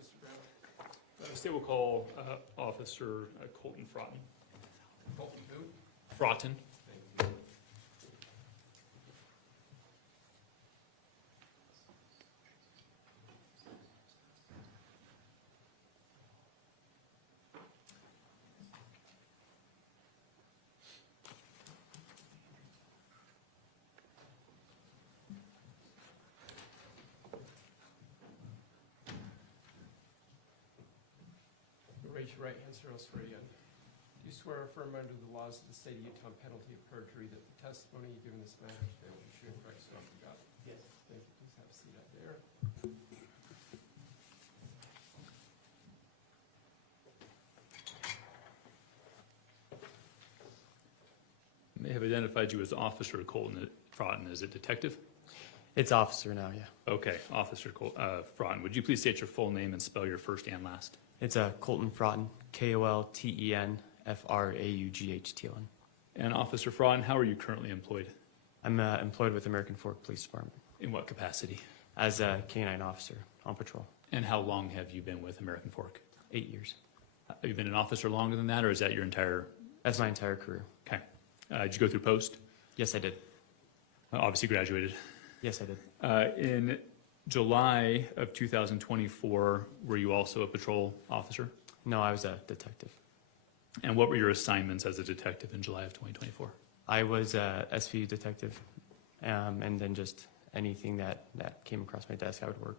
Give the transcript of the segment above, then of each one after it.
Mr. Brown. State will call Officer Kolten Fraughton. Kolten who? Fraughton. Thank you. Raise your right hand, sir. I'll swear you in. Do you swear or affirm under the laws of the state of Utah on penalty of perjury that the testimony you give in this matter today will be true and correct, so help you God? Yes. Thank you. Please have a seat out there. May have identified you as Officer Kolten Fraughton. Is it detective? It's officer now, yeah. Okay, Officer Fraughton. Would you please state your full name and spell your first and last? It's Kolten Fraughton, Kolten Fraughton. And Officer Fraughton, how are you currently employed? I'm employed with American Fork Police Department In what capacity? as a canine officer on patrol. And how long have you been with American Fork? 8 years. Have you been an officer longer than that, or is that your entire? That's my entire career. Okay. Did you go through post? Yes, I did. Obviously graduated. Yes, I did. In July of 2024, were you also a patrol officer? No, I was a detective. And what were your assignments as a detective in July of 2024? I was a SVU detective, and then just anything that came across my desk, I would work.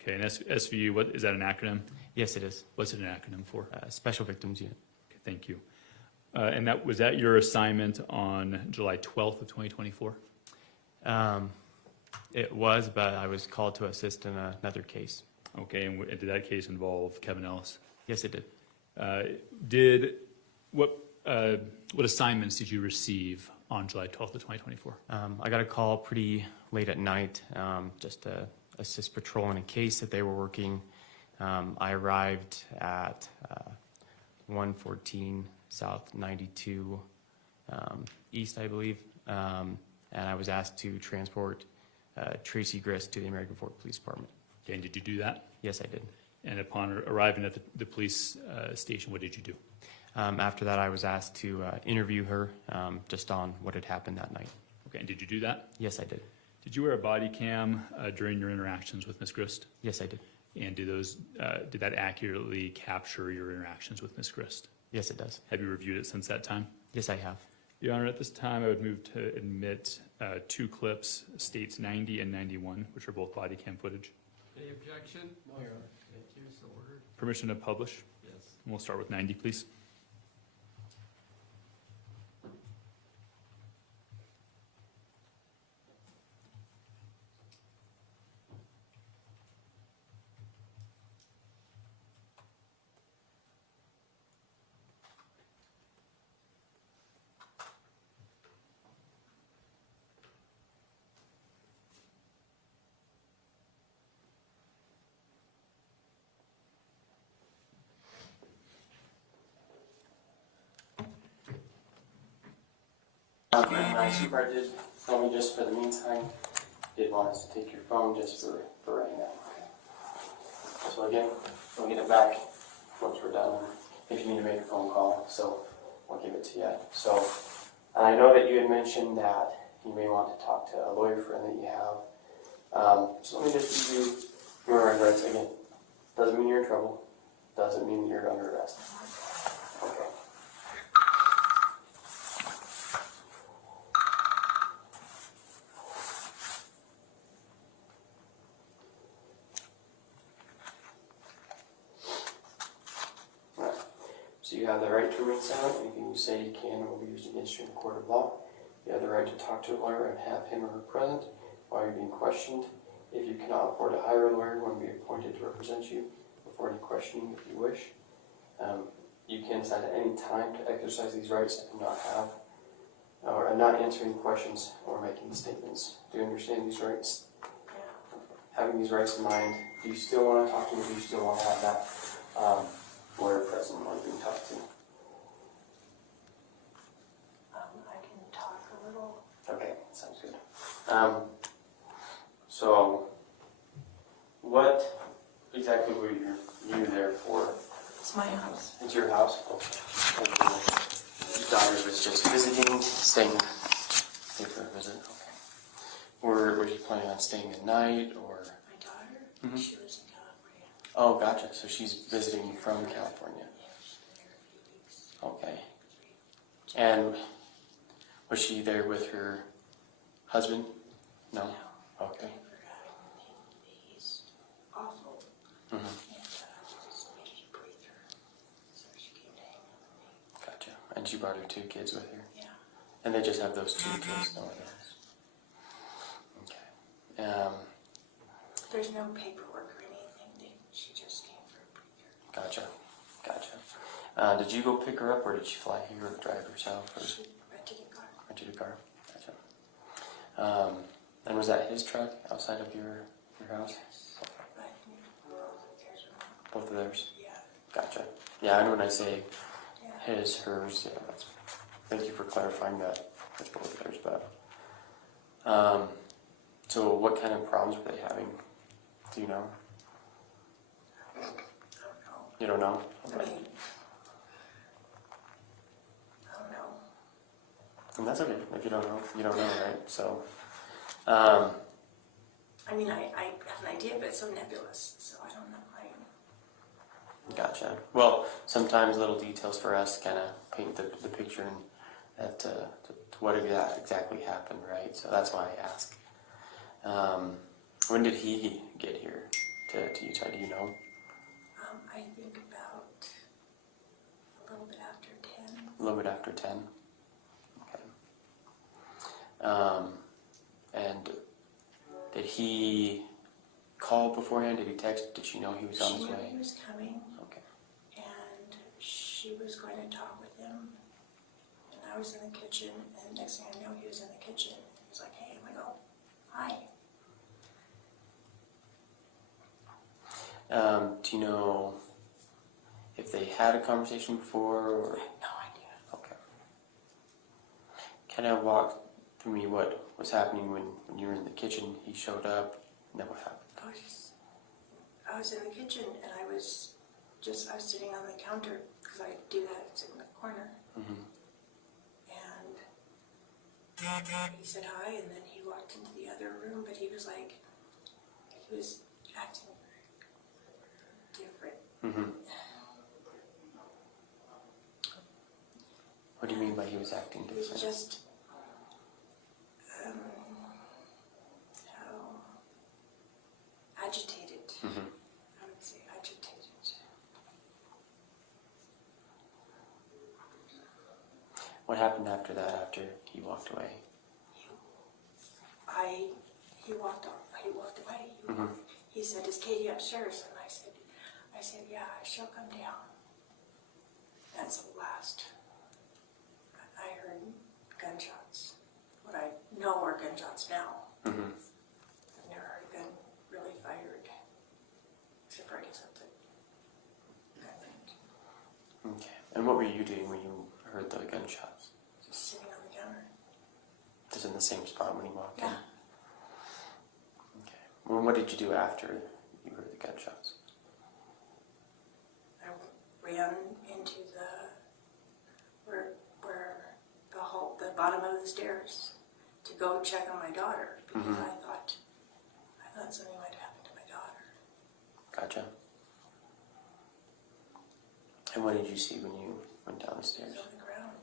Okay, and SVU, what is that an acronym? Yes, it is. What's it an acronym for? Special Victims Unit. Okay, thank you. And was that your assignment on July 12th of 2024? It was, but I was called to assist in another case. Okay, and did that case involve Kevin Ellis? Yes, it did. What assignments did you receive on July 12th of 2024? I got a call pretty late at night, just to assist patrol in a case that they were working. I arrived at 114 South 92 East, I believe, and I was asked to transport Tracey Grist to the American Fork Police Department. Okay, and did you do that? Yes, I did. And upon arriving at the police station, what did you do? After that, I was asked to interview her just on what had happened that night. Okay, and did you do that? Yes, I did. Did you wear a body cam during your interactions with Ms. Grist? Yes, I did. And did that accurately capture your interactions with Ms. Grist? Yes, it does. Have you reviewed it since that time? Yes, I have. Your Honor, at this time, I would move to admit 2 clips, states 90 and 91, which are both body cam footage. Any objection? No, Your Honor. Thank you. So ordered. Permission to publish? Yes. And we'll start with 90, please. My supervisor did tell me just for the meantime, did want us to take your phone just for right now. So again, we'll get it back once we're done, if you need to make a phone call, so we'll give it to you. So, and I know that you had mentioned that you may want to talk to a lawyer friend that you have. So let me just give you your rights again. Doesn't mean you're in trouble, doesn't mean you're under arrest. Okay. So you have the right to remain silent. Anything you say can or will be used against you in a court of law. You have the right to talk to a lawyer and have him or her present while you're being questioned. If you cannot afford to hire a lawyer, one will be appointed to represent you before any questioning if you wish. You can decide at any time to exercise these rights and not have, or not answering questions or making statements. Do you understand these rights? Having these rights in mind, do you still want to talk to me? Do you still want to have that lawyer present while you're being talked to? I can talk a little. Okay, sounds good. So, what exactly what you're there for? It's my house. It's your house? Okay. And your daughter was just visiting, staying here for a visit? Okay. Were you planning on staying the night, or? My daughter, Mhm. she lives in California. Oh, gotcha. So she's visiting from California. Yeah, she's been there a few weeks. Okay. And was she there with her husband? No? Okay. He's awful. Mhm. And just needed a breather. So she came to hang out with me. Gotcha. And she brought her 2 kids with her? Yeah. And they just have those 2 kids, no one else? Okay. There's no paperwork or anything. She just came for a breather. Gotcha. Did you go pick her up, or did she fly here or drive herself? Or She rented a car. rented a car? Gotcha. And was that his truck outside of your house? Yes. But both of theirs are not. Both of theirs? Yeah. Gotcha. Yeah, I know when I say Yeah. his, hers, yeah, that's, thank you for clarifying that. It's both of theirs, but. So what kind of problems were they having? Do you know? I don't know. You don't know? I Okay. mean, I don't know. And that's okay. If you don't know, you don't know, right? So, I mean, I have an idea, but it's so nebulous, so I don't know. gotcha. Well, sometimes little details for us kind of paint the picture and to what exactly happened, right? So that's why I ask. When did he get here to Utah? Do you know? I think about a little bit after 10. A little bit after 10. Okay. And did he call beforehand? Did he text? Did she know he was on She his knew way? he was coming, Okay. and she was going to talk with him. And I was in the kitchen, and next thing I know, he was in the kitchen. He was like, "Hey," I'm like, "Oh, hi." Do you know if they had a conversation before? Or? I have no idea. Okay. Can I walk through me what was happening when you were in the kitchen? He showed up, and then what happened? I was in the kitchen, and I was sitting on the counter, because I do that, sit in the corner. Mm-hmm. And he said hi, and then he walked into the other room, but he was acting different. Mm-hmm. What do you mean by he was acting He was different? just, how agitated. Mm-hmm. I would say agitated. What happened after that? After he walked away? He walked away. Mm-hmm. He said, "Is Katie upstairs?" And I said, "Yeah, she'll come down." That's the last. I heard gunshots. What I know are gunshots now. Mm-hmm. I've never heard a gun really fired, except for I guess at the gun range. Okay. And what were you doing when you heard the gunshots? Just sitting on the counter. Just in the same spot when he walked in? Yeah. Okay. Well, what did you do after you heard the gunshots? I ran into the bottom of the stairs to go check on my daughter, because Mhm. I thought something might happen to my daughter. Gotcha. And what did you see when you went down the She stairs? was on the ground,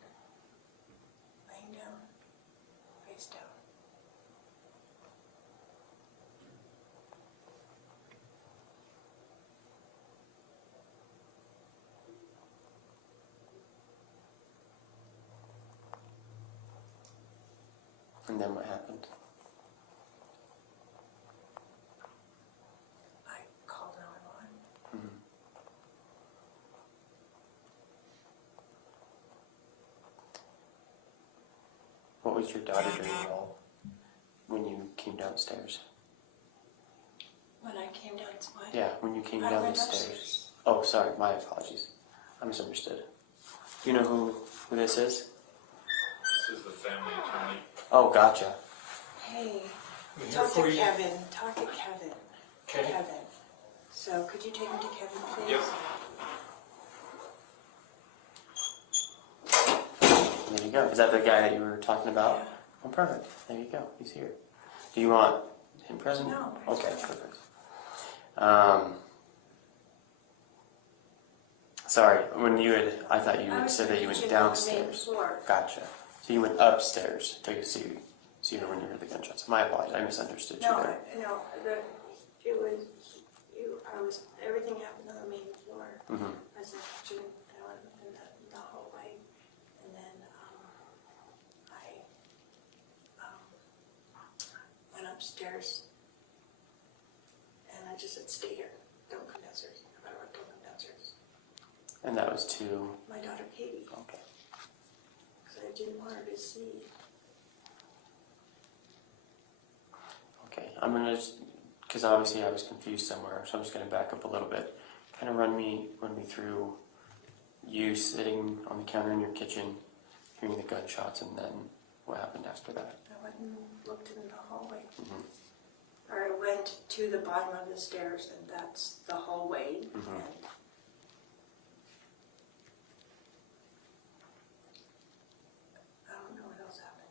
laying down, face down. And then what happened? I called 911. Mm-hmm. What was your daughter doing all when you came downstairs? When I came down, what? Yeah, when you came I down the went stairs. upstairs. Oh, sorry, my apologies. I misunderstood. Do you know who this is? This is the family attorney. Oh, gotcha. Hey, I'm here talk to for you. Kevin. Talk to Kevin. Okay. Kevin. So could you take him to Kevin, please? Yep. There you go. Is that the guy that you were talking about? Yeah. Oh, perfect. There you go. He's here. Do you want him present? No. Okay, perfect. Sorry, I thought you had said that you went downstairs. Gotcha. So you went upstairs to see her when you heard the gunshots. My apologies, I misunderstood you No, there. everything happened on the main floor. Mm-hmm. I was in the kitchen, in the hallway, and then I went upstairs, and I just said, "Stay here, don't come downstairs." Don't come downstairs. And that was to, My daughter Katie, okay. because I didn't want her to see. Okay, I'm gonna just, because obviously I was confused somewhere, so I'm just gonna back up a little bit. Kind of run me through you sitting on the counter in your kitchen, hearing the gunshots, and then what happened after that. I went and looked in the hallway. Mm-hmm. Or I went to the bottom of the stairs, and that's the hallway. Mhm. And I don't know what else happened.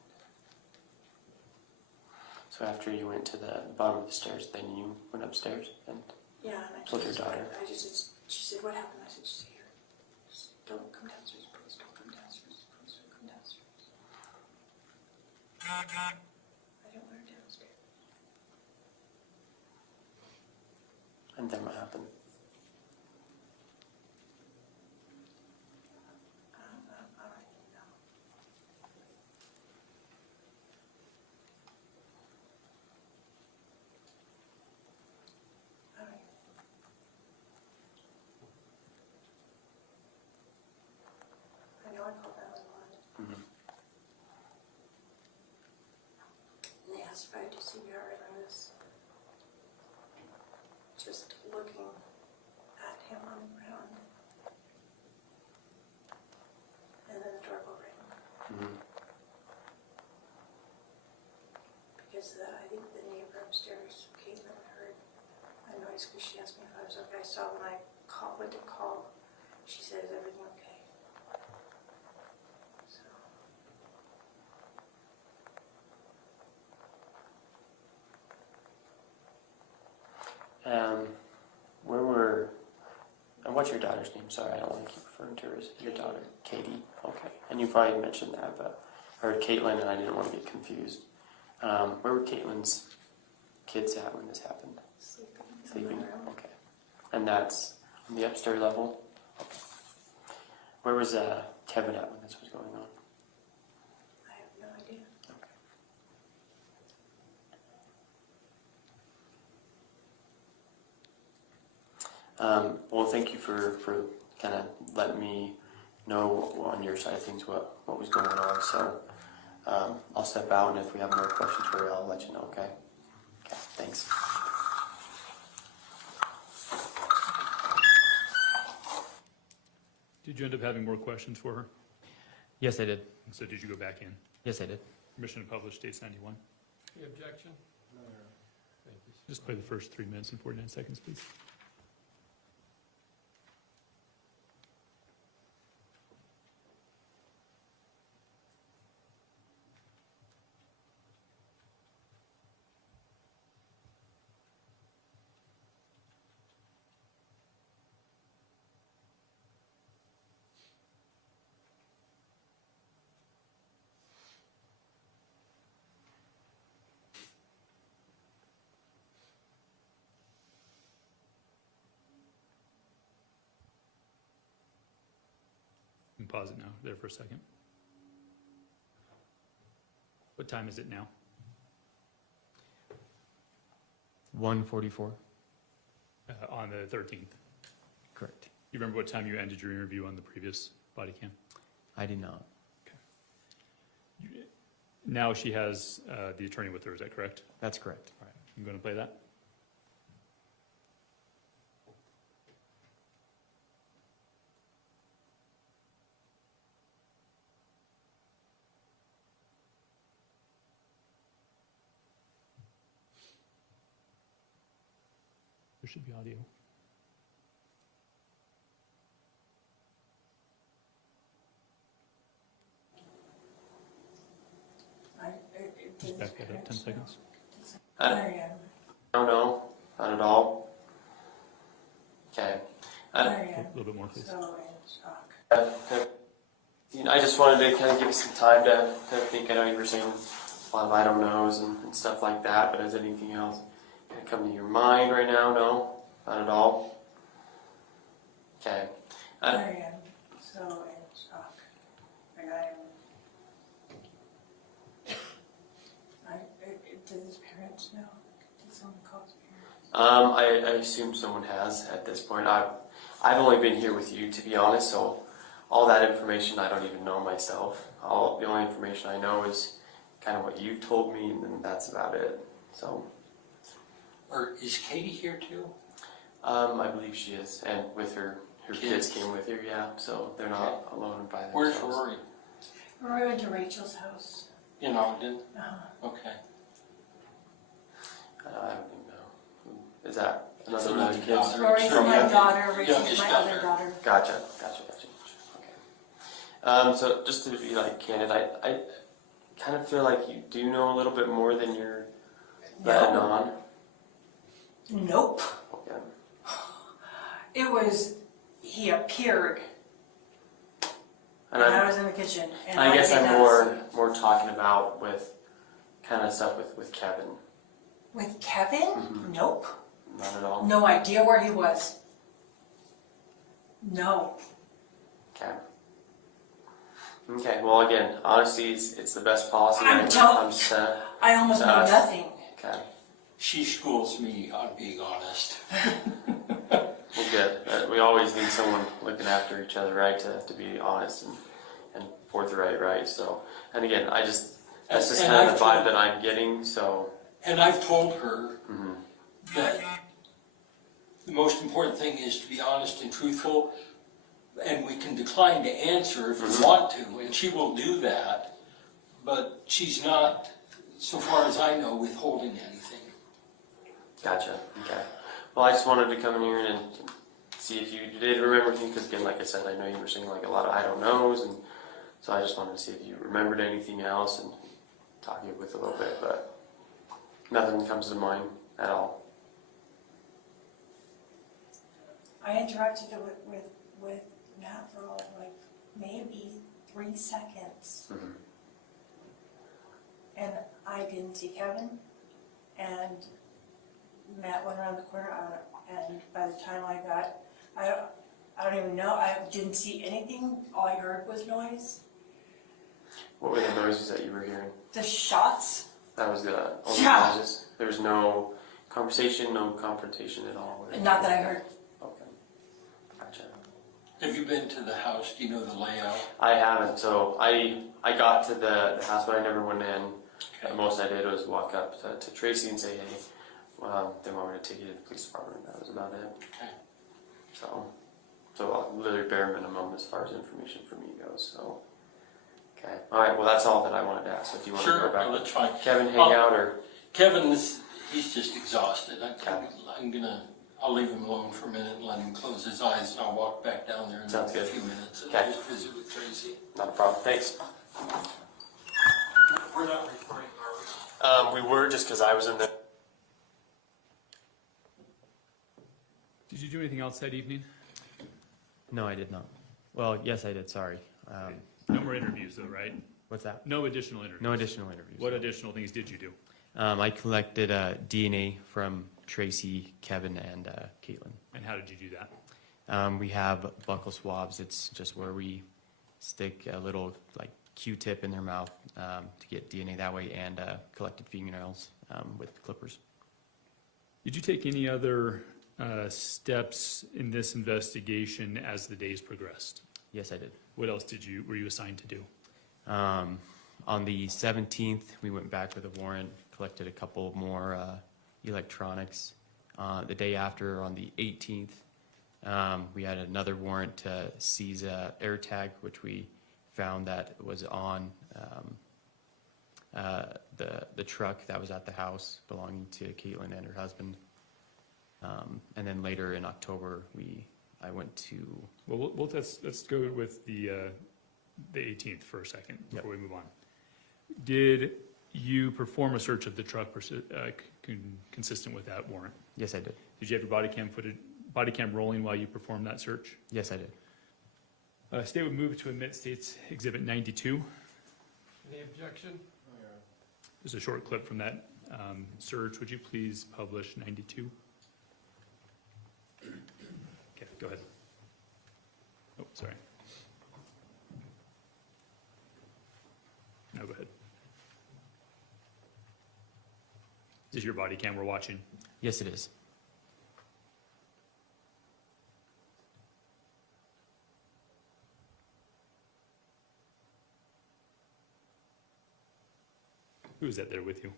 So after you went to the bottom of the stairs, then you went upstairs and Yeah, and Told your daughter? She said, "What happened?" I said, "Just here. Just don't come downstairs, please. Don't come downstairs. Please don't come downstairs." I didn't want her downstairs. and then what happened? I don't even know. I don't even. I know I called 911. Mm-hmm. And they asked if I do CPR, and I was just looking at him on the ground. And then the doorbell rang. Mm-hmm. Because I think the neighbor upstairs, Caitlin, heard a noise because she asked me if I was okay. So when I went to call, she said, "Is everything okay?" So. What's your daughter's name? Sorry, I don't want to keep referring to her as your daughter. Katie. Okay. And you probably mentioned that, but I heard Caitlin and I didn't want to get confused. Where were Caitlin's kids at when this happened? Sleeping? In my room. Okay. And that's on the upstairs level? Okay. Where was Kevin at when this was going on? I have no idea. Well, thank you for kind of letting me know on your side of things what was going on. So I'll step out, and if we have more questions for you, I'll let you know, okay? Okay, thanks. Did you end up having more questions for her? Yes, I did. So did you go back in? Yes, I did. Permission to publish states 91. Any objection? No. Thank you. Just play the first 3 minutes and 49 seconds, please. And pause it now, there for a second. What time is it now? 1:44. On the 13th. Correct. You remember what time you ended your interview on the previous body cam? I did not. Now she has the attorney with her, is that correct? That's correct. All right, you going to play that? There should be audio. Just back that up 10 seconds. Marion, No, not at all. Okay. A Marion, little bit more, please. so in shock. I just wanted to kind of give you some time to think. I know you were saying a lot of I don't knows and stuff like that, but is anything else kind of come to your mind right now? No, not at all. Okay. Marion, so in shock. Like did his parents know? Did someone call his parents? I assume someone has at this point. I've only been here with you, to be honest, so all that information I don't even know myself. The only information I know is kind of what you've told me, and then that's about it. So, Or is Katie here too? I believe she is, and with her kids came with her, yeah. So they're not alone by themselves. Where's Rory? Rory went to Rachel's house. In Ogden? Uh-huh. Okay. I don't even know. Is that That's another one of the another kids? daughter. Rory's Sure, my yeah. daughter, Rachel's Youngest my daughter. other daughter. Gotcha. Okay. So just to be like candid, I kind of feel like you do know a little bit more than you're letting on. Nope. Okay. It was, he appeared And when I I'm, was in the kitchen. And I guess did I'm not more talking about with kind of stuff with Kevin. With Kevin? Mhm. Nope. Not at all. No idea where he was. No. Okay. Okay. Well, again, honesty it's the best policy I'm when it tell- comes to. I almost know Us. nothing. Okay. She schools me on being honest. Well, good. We always need someone looking after each other, right? To be honest and forthright, right? So, and again, that's just And kind of I've the vibe told- that I'm getting. So. And I've told her Mhm. that the most important thing is to be honest and truthful, and we can decline to answer if we Mhm. want to, and she will do that, but she's not, so far as I know, withholding anything. Gotcha. Okay. Well, I just wanted to come in here and see if you did remember anything, because again, like I said, I know you were saying like a lot of I don't knows, and so I just wanted to see if you remembered anything else and talk you with a little bit, but nothing comes to mind at all. I interacted with Matt for like maybe 3 seconds. Mhm. And I didn't see Kevin. And Matt went around the corner, and by the time I got, I don't even know, I didn't see anything. All I heard was noise. What were the noises that you were hearing? The shots. That was the only Yeah. noises. There was no conversation, no confrontation at all. Not that I heard. Okay. Gotcha. Have you been to the house? Do you know the layout? I haven't. So I got to the house, but I never went in. Okay. The most I did was walk up to Tracey and say, hey, they want me to take you to the police department. That was about it. Okay. So literally bare minimum as far as information from you goes. So, okay. All right. Well, that's all that I wanted to ask. So if you want to Sure, go back no, with that's fine. Kevin, hang out, or Kevin, he's just exhausted. Okay. I'll leave him alone for a minute and let him close his eyes, and I'll walk back down there in Sounds a good. few minutes and Okay. just visit with Tracy. not a problem. Thanks. We're not recording, are we? We were just because I was in the. Did you do anything else that evening? No, I did not. Well, yes, I did, sorry. No more interviews though, right? What's that? No additional interviews? No additional interviews. What additional things did you do? I collected DNA from Tracy, Kevin, and Caitlin. And how did you do that? We have buccal swabs. It's just where we stick a little like Q-tip in their mouth to get DNA that way, and collected fingernails with clippers. Did you take any other steps in this investigation as the days progressed? Yes, I did. What else were you assigned to do? On the 17th, we went back with a warrant, collected a couple more electronics. The day after, on the 18th, we had another warrant to seize a air tag, which we found that was on the truck that was at the house belonging to Caitlin and her husband. And then later in October, I went to. Well, let's go with the 18th for a second before we move on. Did You perform a search of the truck consistent with that warrant. Yes, I did. Did you have your body cam rolling while you performed that search? Yes, I did. State would move to admit State's Exhibit 92. Any objection? There's a short clip from that search. Would you please publish 92? Okay, go ahead. Oh, sorry. No, go ahead. Is this your body cam we're watching? Yes, it is. Who is that there with you?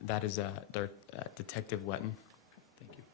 That is their Detective Wetton. Thank you.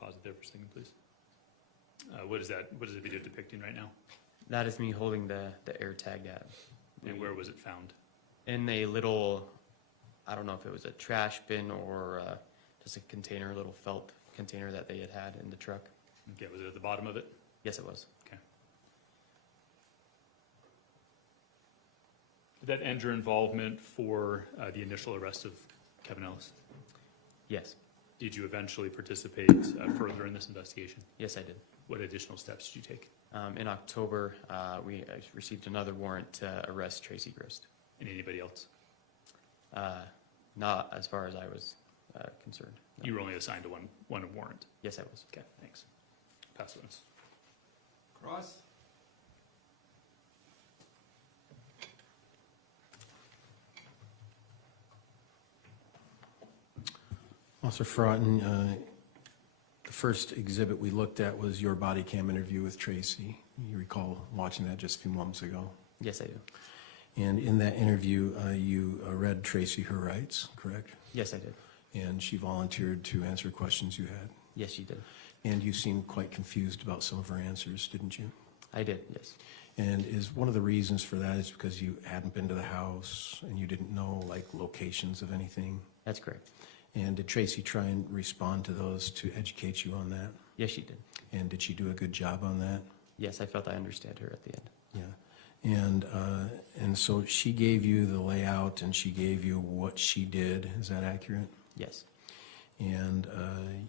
Pause it there for a second, please. What is that? What is the video depicting right now? That is me holding the AirTag at. And where was it found? In a little, I don't know if it was a trash bin or just a container, a little felt container that they had in the truck. Okay, was it at the bottom of it? Yes, it was. Okay. Did that end your involvement for the initial arrest of Kevin Ellis? Yes. Did you eventually participate further in this investigation? Yes, I did. What additional steps did you take? In October, we received another warrant to arrest Tracey Grist. And anybody else? Not as far as I was concerned. No. You were only assigned to one warrant. Yes, I was. Okay, thanks. Pass witness. Cross? Officer Fraughton, the first exhibit we looked at was your body cam interview with Tracey. You recall watching that just a few moments ago. Yes, I do. And in that interview, you read Tracey her rights, correct? Yes, I did. And she volunteered to answer questions you had. Yes, you did. And you seemed quite confused about some of her answers, didn't you? I did, yes. And is one of the reasons for that is because you hadn't been to the house and you didn't know like locations of anything? That's correct. And did Tracey try and respond to those to educate you on that? Yes, she did. And did she do a good job on that? Yes, I felt I understood her at the end. Yeah. And so she gave you the layout and she gave you what she did. Is that accurate? Yes. And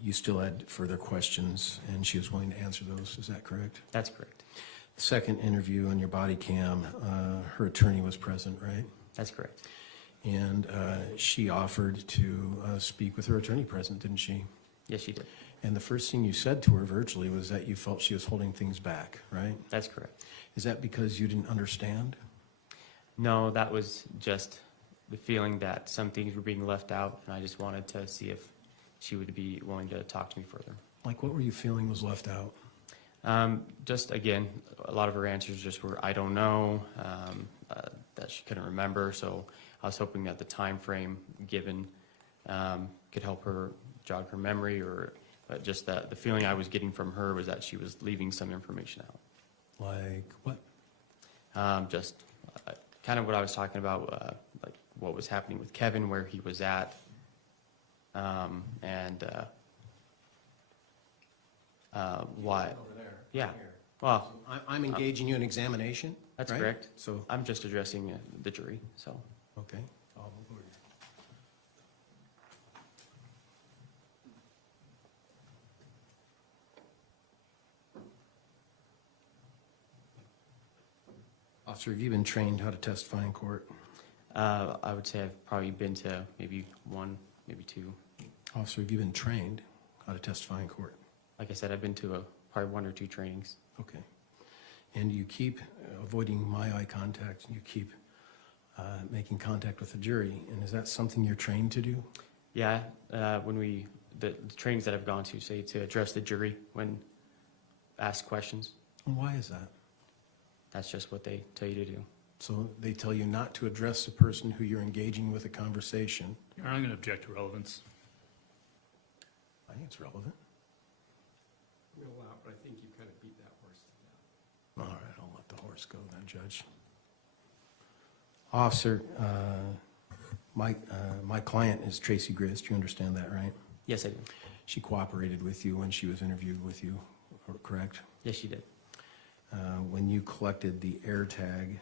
you still had further questions and she was willing to answer those. Is that correct? That's correct. The second interview on your body cam, her attorney was present, right? That's correct. And she offered to speak with her attorney present, didn't she? Yes, she did. And the first thing you said to her virtually was that you felt she was holding things back, right? That's correct. Is that because you didn't understand? No, that was just the feeling that some things were being left out, and I just wanted to see if she would be willing to talk to me further. Like what were you feeling was left out? Just, again, a lot of her answers just were, I don't know, that she couldn't remember, so I was hoping that the time frame given could help her jog her memory, or just that the feeling I was getting from her was that she was leaving some information out. Like what? Just kind of what I was talking about, like what was happening with Kevin, where he was at, and why. Over there. Yeah. Here. Well, I'm engaging you in examination? that's right? correct. So, I'm just addressing the jury, so. okay. I'll move over here. Officer, have you been trained how to testify in court? I would say I've probably been to maybe one, maybe two. Officer, have you been trained how to testify in court? Like I said, I've been to probably one or two trainings. Okay. And you keep avoiding my eye contact, and you keep making contact with the jury, and is that something you're trained to do? Yeah, when the trainings that I've gone to say to address the jury when asked questions. And why is that? That's just what they tell you to do. So they tell you not to address the person who you're engaging with a conversation. Your Honor, I'm going to object to relevance. I think it's relevant. We'll allow, but I think you kind of beat that horse to death. All right, I'll let the horse go then, Judge. Officer, my client is Tracey Grist. You understand that, right? Yes, I do. She cooperated with you when she was interviewed with you, correct? Yes, she did. When you collected the air tag,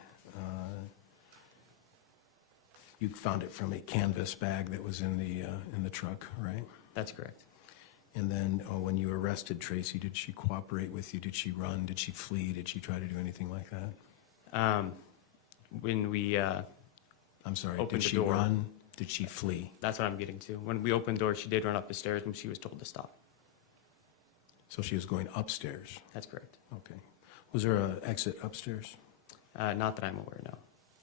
you found it from a canvas bag that was in the truck, right? That's correct. And then when you arrested Tracey, did she cooperate with you? Did she run? Did she flee? Did she try to do anything like that? When we I'm sorry, opened did the she door. run? Did she flee? That's what I'm getting to. When we opened the door, she did run up the stairs and she was told to stop. So she was going upstairs. That's correct. Okay. Was there an exit upstairs? Not that I'm aware, no.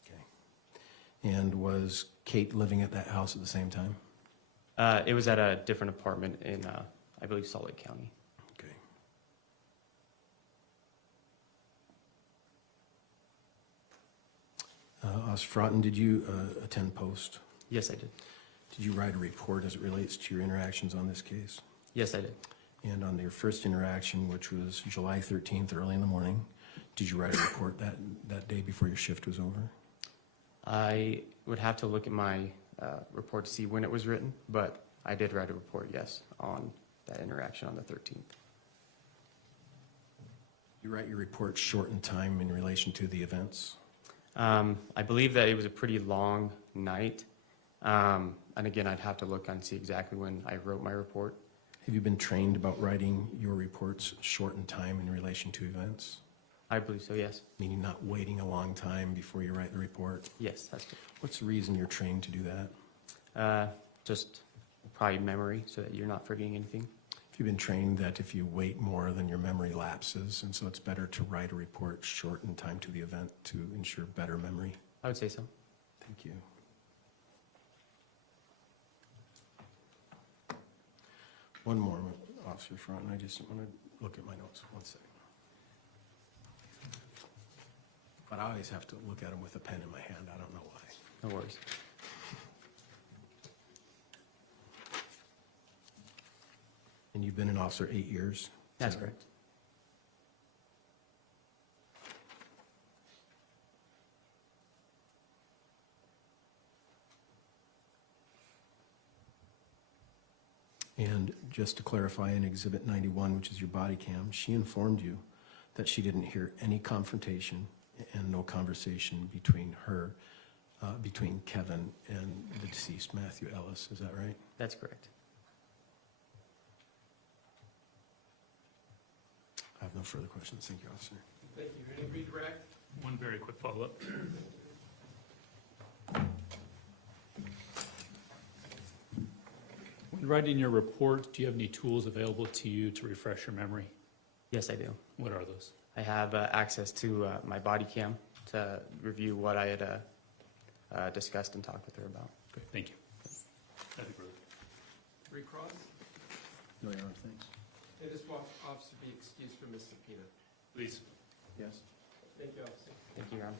Okay. And was Kate living at that house at the same time? It was at a different apartment in, I believe, Salt Lake County. Okay. Officer Fraughton, did you attend post? Yes, I did. Did you write a report as it relates to your interactions on this case? Yes, I did. And on your first interaction, which was July 13th, early in the morning, did you write a report that day before your shift was over? I would have to look at my report to see when it was written, but I did write a report, yes, on that interaction on the 13th. You write your report short in time in relation to the events? I believe that it was a pretty long night. And again, I'd have to look and see exactly when I wrote my report. Have you been trained about writing your reports short in time in relation to events? I believe so, yes. Meaning not waiting a long time before you write the report? Yes, that's good. What's the reason you're trained to do that? Just probably memory, so that you're not forgetting anything. Have you been trained that if you wait more, then your memory lapses, and so it's better to write a report short in time to the event to ensure better memory? I would say so. Thank you. One more, Officer Fraughton. I just want to look at my notes. One second. But I always have to look at them with a pen in my hand. I don't know why. No worries. And you've been an officer 8 years? That's correct. And just to clarify, in Exhibit 91, which is your body cam, she informed you that she didn't hear any confrontation and no conversation between her, between Kevin and the deceased Matthew Ellis. Is that right? That's correct. I have no further questions. Thank you, Officer. Thank you. Any redirect? One very quick follow-up. When writing your report, do you have any tools available to you to refresh your memory? Yes, I do. What are those? I have access to my body cam to review what I had discussed and talked with her about. Good, thank you. That'd be great. Recross? No, Your Honor, thanks. And this officer be excused from his subpoena. Please. Yes. Thank you, officer. Thank you, Your Honor.